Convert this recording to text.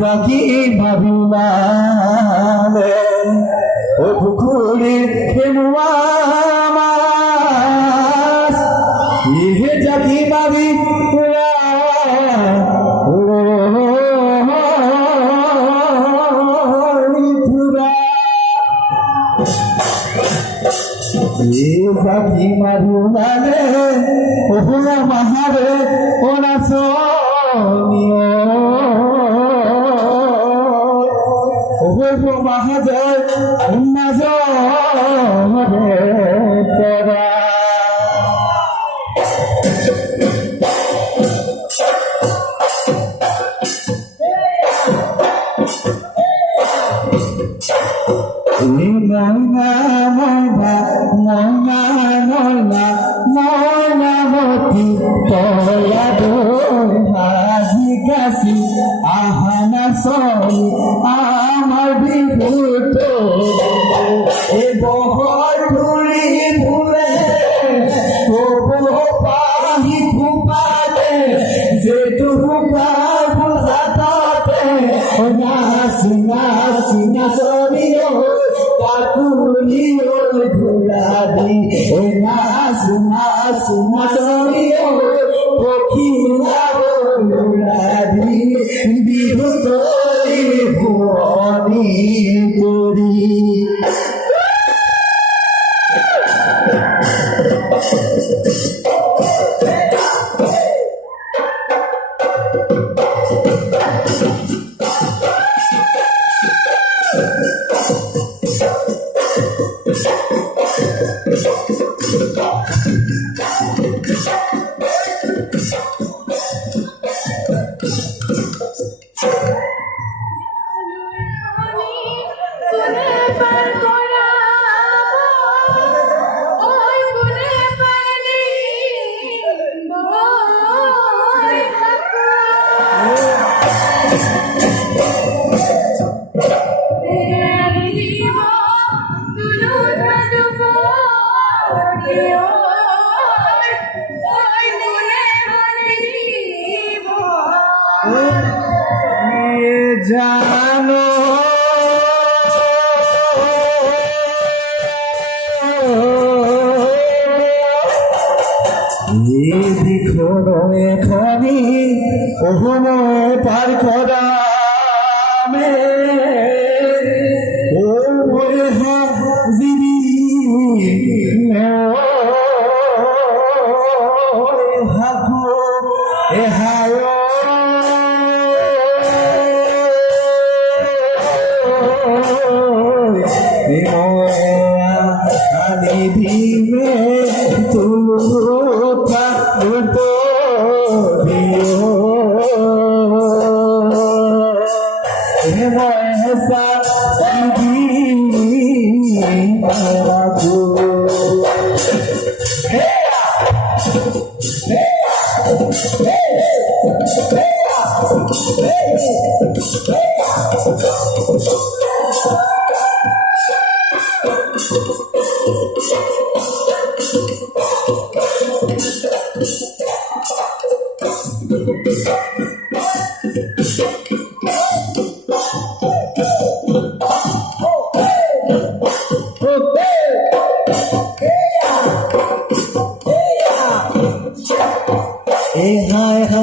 বাকি ভাবিলালে ও পুকুরের হেমুয়া মাছ ইহে জাকি ভাবি বাকি মারুলালে ওহরা মাহারে ওনা সোনিও ওহো মাহাজয় উম্মাজরে তোরা ময়নামতি তয়া হাজি কাশি আহানা সই আমার বিভূত এ বহর ঘুরি ঘুরে তবু পাহি ফুপাতে যে তুকার ফুলাতে নাসি নাসি নাসরিও কাকুলিও ঘুলাদি এ নাসি নাসি নাসরিও পখিলা ঘুলাদি বিভূত ভুবনি করি জানো দেখো এখনি ওহময় পার করা ও হাজিরি হাকু এ হায় धीमे तुम तो ऐसा हाय